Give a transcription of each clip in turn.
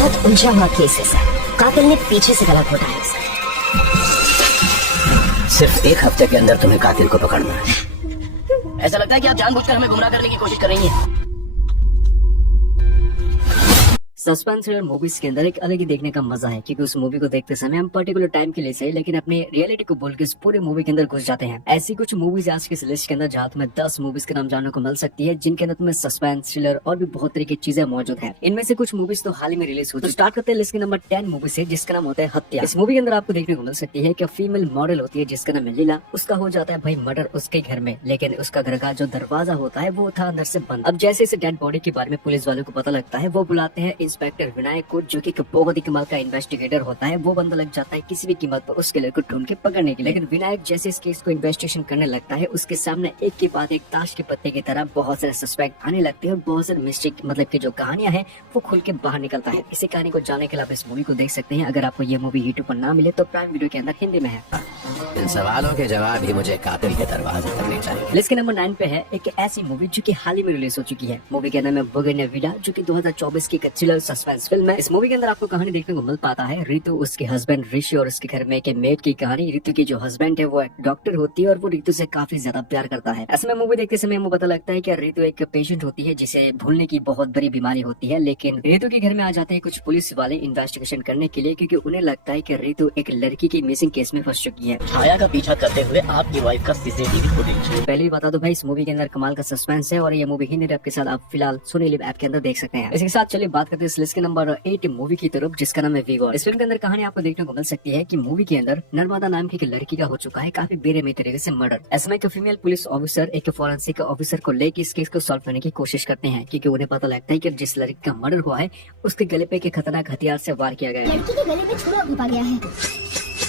बहुत उलझा हुआ केस है सर। कातिल ने पीछे से गला घोटा है सर। सिर्फ एक हफ्ते के अंदर तुम्हें कातिल को पकड़ना है। ऐसा लगता है कि आप जानबूझकर हमें गुमराह करने की कोशिश कर रही हैं। सस्पेंस थ्रिलर मूवीज के अंदर एक अलग ही देखने का मजा है, क्योंकि उस मूवी को देखते समय हम पर्टिकुलर टाइम के लिए सही लेकिन अपने रियलिटी को बोल के इस पूरे मूवी के अंदर घुस जाते हैं। ऐसी कुछ मूवीज आज के लिस्ट के अंदर जहाँ तुम्हें 10 मूवीज के नाम जानने को मिल सकती है, जिनके अंदर तुम्हें सस्पेंस थ्रिलर और भी बहुत तरह की चीजें मौजूद है। इनमें से कुछ मूवीज तो हाल ही में रिलीज हुई। तो स्टार्ट करते हैं लिस्ट के नंबर 10 मूवी से, जिसका नाम होता है हत्या। इस मूवी के अंदर आपको देखने को मिल सकती है कि फीमेल मॉडल होती है जिसका नाम है लीला। उसका हो जाता है भाई मर्डर उसके घर में, लेकिन उसका घर का जो दरवाजा होता है वो था अंदर से बंद। अब जैसे इस डेड बॉडी के बारे में पुलिस वालों को पता लगता है, वो बुलाते हैं इंस्पेक्टर विनायक को, जो कि बहुत ही कमाल का इन्वेस्टिगेटर होता है। वो बंदा लग जाता है किसी भी कीमत पर उस किलर को ढूंढ के पकड़ने के लिए। लेकिन विनायक जैसे इस केस को इन्वेस्टिगेशन करने लगता है, उसके सामने एक के बाद एक ताश के पत्ते की तरह बहुत सारे सस्पेक्ट आने लगते हैं और बहुत सारे मिस्टेक मतलब की जो कहानियां हैं वो खुल के बाहर निकलता है। इसी कहानी को जानने के लिए आप इस मूवी को देख सकते हैं। अगर आपको ये मूवी यूट्यूब पर ना मिले तो प्राइम वीडियो के अंदर हिंदी में है। इन सवालों के जवाब भी मुझे कातिल के दरवाजे करने चाहिए। लिस्ट के नंबर 9 पे है एक ऐसी मूवी जो कि हाल ही में रिलीज हो चुकी है। मूवी का नाम है बोगनविला, जो कि 2024 की एक थ्रिलर सस्पेंस फिल्म है। इस मूवी के अंदर आपको कहानी देखने को मिल पाता है रितु, उसके हस्बैंड ऋषि और उसके घर में एक मेड की कहानी। रितु की जो हस्बैंड है वो एक डॉक्टर होती है और वो रितु से काफी ज्यादा प्यार करता है। ऐसे में मूवी देखते समय हमें पता लगता है कि रितु एक पेशेंट होती है जिसे भूलने की बहुत बड़ी बीमारी होती है। लेकिन रितु के घर में आ जाते हैं कुछ पुलिस वाले इन्वेस्टिगेशन करने के लिए, क्योंकि उन्हें लगता है कि रितु एक लड़की की मिसिंग केस में फंस चुकी है। छाया का पीछा करते हुए आपकी वाइफ का सीसीटीवी फुटेज। पहले ही बता दो भाई, इस मूवी के अंदर कमाल का सस्पेंस है और ये मूवी हिंदी डब के साथ आप फिलहाल सोनी लिव ऐप के अंदर देख सकते हैं। इसके साथ चलिए बात करते हैं इस लिस्ट के नंबर 8 मूवी की तरफ, जिसका नाम है वीवर। इस फिल्म के अंदर कहानी आपको देखने को मिल सकती है कि मूवी के अंदर नर्मदा नाम की एक लड़की का हो चुका है काफी बेरहमी तरीके से मर्डर। ऐसे में एक फीमेल पुलिस ऑफिसर एक फॉरेंसिक ऑफिसर को लेकर इस केस को सॉल्व करने की कोशिश करते हैं, क्योंकि उन्हें पता लगता है कि जिस लड़की का मर्डर हुआ है उसके गले पे एक खतरनाक हथियार से वार किया गया है। लड़की के गले में छुरा घुसा गया है।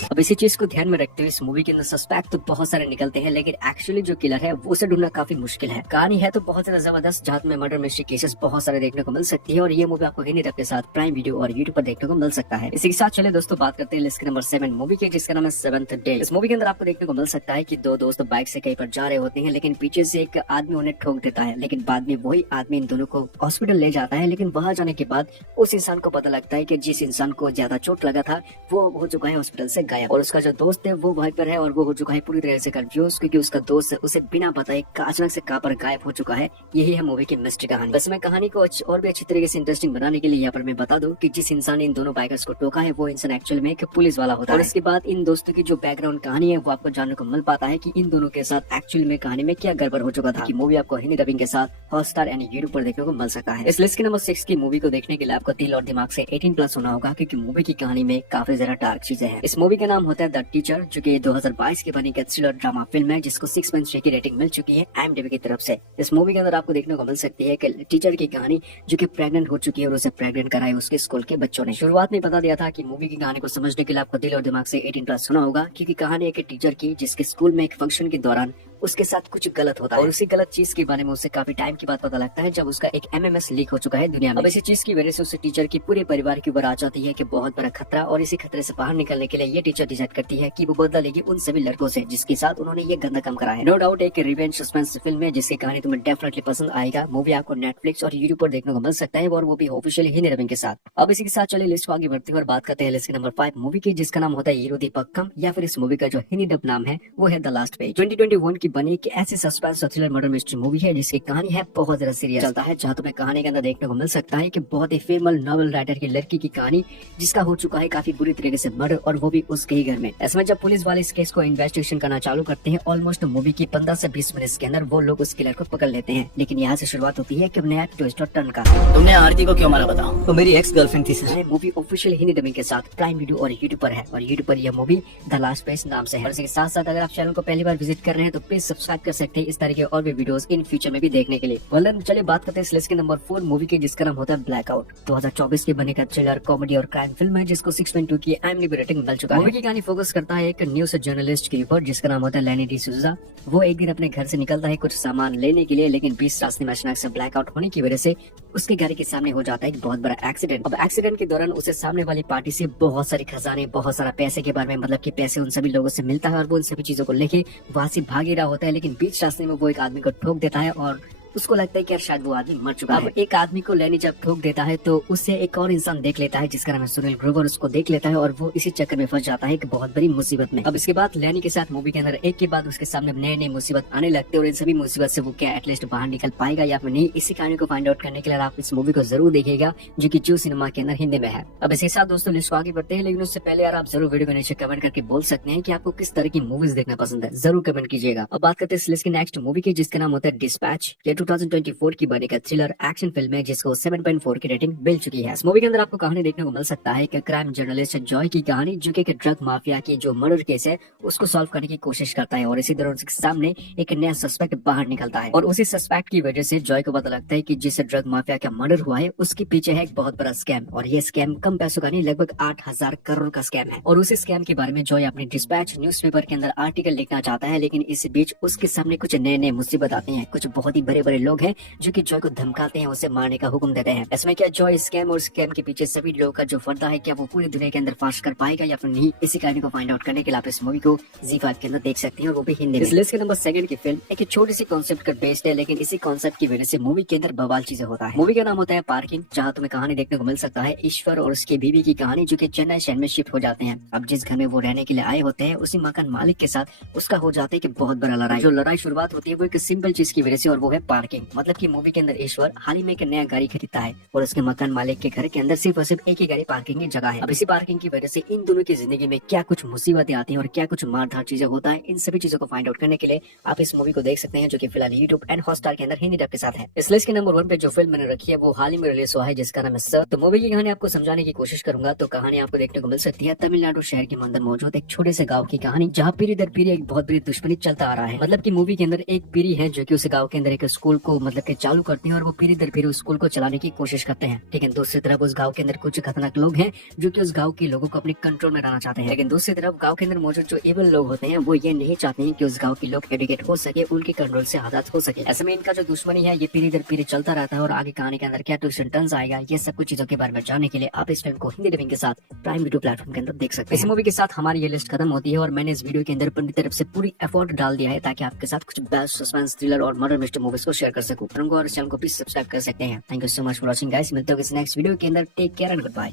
अब इसी चीज को ध्यान में रखते हुए इस मूवी के अंदर सस्पेक्ट तो बहुत सारे निकलते हैं, लेकिन एक्चुअली जो किलर है वो उसे ढूंढना काफी मुश्किल है। कहानी है तो बहुत ज्यादा जबरदस्त, जहाँ में मर्डर मिस्ट्री केसेस बहुत सारे देखने को मिल सकती है और ये मूवी आपको हिंदी डब के साथ प्राइम वीडियो और यूट्यूब पर देखने को मिल सकता है। इसी के साथ चले दोस्तों बात करते हैं लिस्ट के नंबर 7 मूवी के, जिसका नाम है सेवंथ डे। इस मूवी के अंदर आपको देखने को मिल सकता है कि दो दोस्त बाइक से कहीं पर जा रहे होते हैं, लेकिन पीछे से एक आदमी उन्हें ठोक देता है। लेकिन बाद में वही आदमी इन दोनों को हॉस्पिटल ले जाता है, लेकिन वहां जाने के बाद उस इंसान को पता लगता है कि जिस इंसान को ज्यादा चोट लगा था वो हो चुका है हॉस्पिटल से गायब, और उसका जो दोस्त है वो वहीं पर है और वो हो चुका है पूरी तरह से कंफ्यूज, क्योंकि उसका दोस्त उसे बिना बताए अचानक से कहां पर गायब हो चुका है। यही है मूवी की मिस्ट्री कहानी। बस मैं कहानी को और भी अच्छी तरीके से इंटरेस्टिंग बनाने के लिए यहाँ पर मैं बता दूं कि जिस इंसान ने इन दोनों बाइकर्स को टोका है वो इंसान एक्चुअल में एक पुलिस वाला होता है। और इसके बाद इन दोस्तों की जो बैकग्राउंड कहानी है वो आपको जानने को मिल पाता है कि इन दोनों के साथ एक्चुअल में कहानी में क्या गड़बड़ हो चुका था। कि मूवी आपको हिंदी डबिंग के साथ हॉटस्टार यानी यूट्यूब पर देखने को मिल सकता है। इस लिस्ट के नंबर 6 की मूवी को देखने के लिए आपको दिल और दिमाग से 18+ होना होगा, क्योंकि मूवी की कहानी में काफी ज्यादा डार्क चीजें हैं। इस मूवी का नाम होता है द टीचर, जो की 2022 के बनी एक थ्रिलर ड्रामा फिल्म है, जिसको 6.3 की रेटिंग मिल चुकी है IMDb की तरफ से। इस मूवी के अंदर आपको देखने को मिल सकती है कि टीचर की कहानी जो कि प्रेग्नेंट हो चुकी है और उसे प्रेग्नेंट कराई उसके स्कूल के बच्चों ने। शुरुआत में बता दिया था कि मूवी की कहानी को समझने के लिए आपको दिल और दिमाग से 18+ होना होगा, क्योंकि कहानी एक टीचर की जिसके स्कूल में एक फंक्शन के दौरान उसके साथ कुछ गलत होता है और उसी गलत चीज के बारे में उसे काफी टाइम के बाद पता लगता है, जब उसका एक MMS लीक हो चुका है दुनिया में। अब इसी चीज की वजह से उस टीचर की पूरे परिवार के ऊपर आ जाती है कि बहुत बड़ा खतरा, और इसी खतरे से बाहर निकलने के लिए ये टीचर डिसाइड करती है कि वो बदला लेगी उन सभी लड़कों से जिसके साथ उन्होंने ये गंदा काम करा है। नो डाउट एक रिवेंज सस्पेंस फिल्म है जिसकी कहानी तुम्हें डेफिनेटली पसंद आएगा। मूवी आपको नेटफ्लिक्स और यूट्यूब पर देखने को मिल सकता है, और वो भी ऑफिशियल हिंदी डबिंग के साथ। अब इसी के साथ चले लिस्ट को आगे बढ़ते हुए बात करते हैं लिस्ट के नंबर 5 मूवी की, जिसका नाम होता है हीरो पक्कम, या फिर इस मूवी का जो हिंदी डब नाम है वो है द लास्ट पेज। 2021 की बनी एक ऐसी suspense thriller murder mystery movie है जिसकी कहानी है बहुत ज्यादा सीरियस चलता है, जहाँ तुम्हें कहानी के अंदर देखने को मिल सकता है कि बहुत ही फेमस नॉवल राइटर की लड़की की कहानी जिसका हो चुका है काफी बुरी तरीके से मर्डर, और वो भी उसके ही घर में। ऐसे जब पुलिस वाले इस केस को इन्वेस्टिगेशन करना चालू करते हैं, ऑलमोस्ट मूवी की 15 से 20 मिनट के अंदर वो लोग उस किलर को पकड़ लेते हैं। लेकिन यहाँ से शुरुआत होती है कि नया ट्विस्ट और टर्न का। तुमने आरती को क्यों मारा बताओ? तो मेरी एक्स गर्लफ्रेंड थी sir. Movie official Hindi dubbing के साथ प्राइम वीडियो और यूट्यूब पर है, और यूट्यूब पर यह मूवी द लास्ट पेज नाम से है। और इसके साथ साथ अगर आप चैनल को पहली बार विजिट कर रहे हैं तो प्लीज सब्सक्राइब कर सकते हैं इस तरह के और भी वीडियोस इन फ्यूचर में भी देखने के लिए। वेल चलिए बात करते हैं इस लिस्ट के नंबर 4 मूवी की, जिसका नाम होता है ब्लैकआउट। 2024 की बनी का थ्रिलर कॉमेडी और क्राइम फिल्म है, जिसको 6.2 की IMDb रेटिंग मिल चुका है। मूवी की कहानी फोकस करता है एक न्यूज जर्नलिस्ट के ऊपर जिसका नाम होता है लेनी डिसूजा। वो एक दिन अपने घर से निकलता है कुछ सामान लेने के लिए, लेकिन बीच रास्ते में अचानक से ब्लैकआउट होने की वजह से उसके गाड़ी के सामने हो जाता है एक बहुत बड़ा एक्सीडेंट। अब एक्सीडेंट के दौरान उसे सामने वाली पार्टी से बहुत सारे खजाने, बहुत सारा पैसे के बारे में, मतलब कि पैसे उन सभी लोगों से मिलता है और वो उन सभी चीजों को लेके वहां से भाग ही रहा होता है। लेकिन बीच रास्ते में वो एक आदमी को ठोक देता है और उसको लगता है कि यार शायद वो आदमी मर चुका है। अब एक आदमी को लैनी जब ठोक देता है तो उससे एक और इंसान देख लेता है जिसका नाम है सुनील ग्रोवर, उसको देख लेता है और वो इसी चक्कर में फंस जाता है एक बहुत बड़ी मुसीबत में। अब इसके बाद लैनी के साथ मूवी के अंदर एक के बाद उसके सामने नए नए मुसीबत आने लगते हैं और इन सभी मुसीबत से वो क्या एटलीस्ट बाहर निकल पाएगा या फिर नहीं, इसी कहानी को फाइंड आउट करने के लिए आप इस मूवी को जरूर देखिएगा जो कि जियो सिनेमा के अंदर हिंदी में है। अब इसके साथ दोस्तों लिस्ट को आगे बढ़ते हैं, लेकिन उससे पहले यार आप जरूर वीडियो को नीचे कमेंट करके बोल सकते हैं कि आपको किस तरह की मूवीज देखना पसंद है, जरूर कमेंट कीजिएगा। अब बात करते हैं इस लिस्ट की नेक्स्ट मूवी की जिसका नाम होता है डिस्पैच। ये 2024 की बनी का थ्रिलर एक्शन फिल्म है जिसको 7.4 की रेटिंग मिल चुकी है। इस मूवी के अंदर आपको कहानी देखने को मिल सकता है कि क्राइम जर्नलिस्ट जॉय की कहानी जो कि ड्रग माफिया की जो मर्डर केस है उसको सॉल्व करने की कोशिश करता है और इसी दौरान उसके सामने एक नया सस्पेक्ट बाहर निकलता है और उसी सस्पेक्ट की वजह से जॉय को पता लगता है कि जिस ड्रग माफिया का मर्डर हुआ है उसके पीछे है एक बहुत बड़ा स्कैम और ये स्कैम कम पैसों का नहीं लगभग 8,000 करोड़ का स्कैम है। और उस स्कैम के बारे में जॉय अपनी डिस्पैच न्यूज़पेपर के अंदर आर्टिकल लिखना चाहता है, लेकिन इस बीच उसके सामने कुछ नए नए मुसीबत आती हैं। कुछ बहुत ही बड़े बड़े लोग हैं जो कि जॉय को धमकाते हैं, उसे मारने का हुक्म देते हैं। इसमें क्या जॉय स्कैम और स्कैम के पीछे सभी लोगों का जो पर्दा है क्या वो पूरी दुनिया के अंदर फाश कर पाएगा या फिर नहीं, इसी कहानी को फाइंड आउट करने के लिए आप इस मूवी को ZEE5 के अंदर देख सकते हैं और वो भी हिंदी में। इस लिस्ट के नंबर 2 की फिल्म एक छोटी सी कॉन्सेप्ट का बेस्ड है, लेकिन इसी कॉन्सेप्ट की वजह से मूवी के अंदर बवाल चीजें होता है। मूवी का नाम होता है पार्किंग, जहाँ तुम्हें कहानी देखने को मिल सकता है ईश्वर और उसकी बीवी की कहानी जो कि चेन्नई शहर में शिफ्ट हो जाते हैं। अब जिस घर में वो रहने के लिए आए होते हैं उसी मकान मालिक के साथ उसका हो जाता है कि बहुत बड़ा लड़ाई। जो लड़ाई शुरुआत होती है वो एक सिंपल चीज की वजह से और वो है पार्किंग। मतलब कि मूवी के अंदर ईश्वर हाल ही में एक नया गाड़ी खरीदता है और उसके मकान मालिक के घर के अंदर सिर्फ और सिर्फ एक ही गाड़ी पार्किंग की जगह है। अब इसी पार्किंग की वजह से इन दोनों की जिंदगी में क्या कुछ मुसीबतें आती हैं और क्या कुछ मारधार चीजें होता है, इन सभी चीजों को फाइंड आउट करने के लिए आप इस मूवी को देख सकते हैं जो कि फिलहाल यूट्यूब एंड हॉटस्टार के अंदर हिंदी डब के साथ है। इस लिस्ट के नंबर 1 पे जो फिल्म मैंने रखी है वो हाल ही में रिलीज हुआ है जिसका नाम है सर। तो मूवी की कहानी आपको समझाने की कोशिश करूंगा तो कहानी आपको देखने को मिल सकती है तमिलनाडु शहर के अंदर मौजूद एक छोटे से गाँव की कहानी, जहाँ पीढ़ी दर पीढ़ी एक बहुत बड़ी दुश्मनी चलता आ रहा है। मतलब की मूवी के अंदर एक पीढ़ी है जो की उस गाँव के अंदर एक स्कूल को मतलब की चालू करती है और वो पीढ़ी दर पीढ़ी उस स्कूल को चलाने की कोशिश करते हैं। लेकिन दूसरी तरफ उस गाँव के अंदर कुछ खतरनाक लोग हैं जो की उस गाँव के लोगों को अपने कंट्रोल में रहना चाहते हैं। लेकिन दूसरी तरफ गाँव के अंदर मौजूद जो एबल लोग होते हैं वो ये नहीं चाहते हैं कि उस गाँव के लोग एडुकेट हो सके, उनके कंट्रोल से आजाद हो सके। ऐसे में इनका जो दुश्मनी है ये पीढ़ी दर पीढ़ी चलता रहता है और आगे कहानी के अंदर क्या ट्विस्ट एंड टर्न्स आएगा, ये सब कुछ चीजों के बारे में जानने के लिए आप इस फिल्म को हिंदी डबिंग के साथ प्राइम वीडियो प्लेटफॉर्म के अंदर देख सकते हैं। इस मूवी के साथ हमारी ये लिस्ट खत्म होती है और मैंने इस वीडियो के अंदर अपनी तरफ से पूरी एफर्ट डाल दिया है ताकि आपके साथ कुछ बेस्ट सस्पेंस थ्रिलर और मर्डर मिस्ट्री मूवीज को शेयर कर सकूं। और चैनल को प्लीज सब्सक्राइब कर सकते हैं। Thank you so much for watching guys. मिलते हैं नेक्स्ट वीडियो के अंदर। Take care and good bye.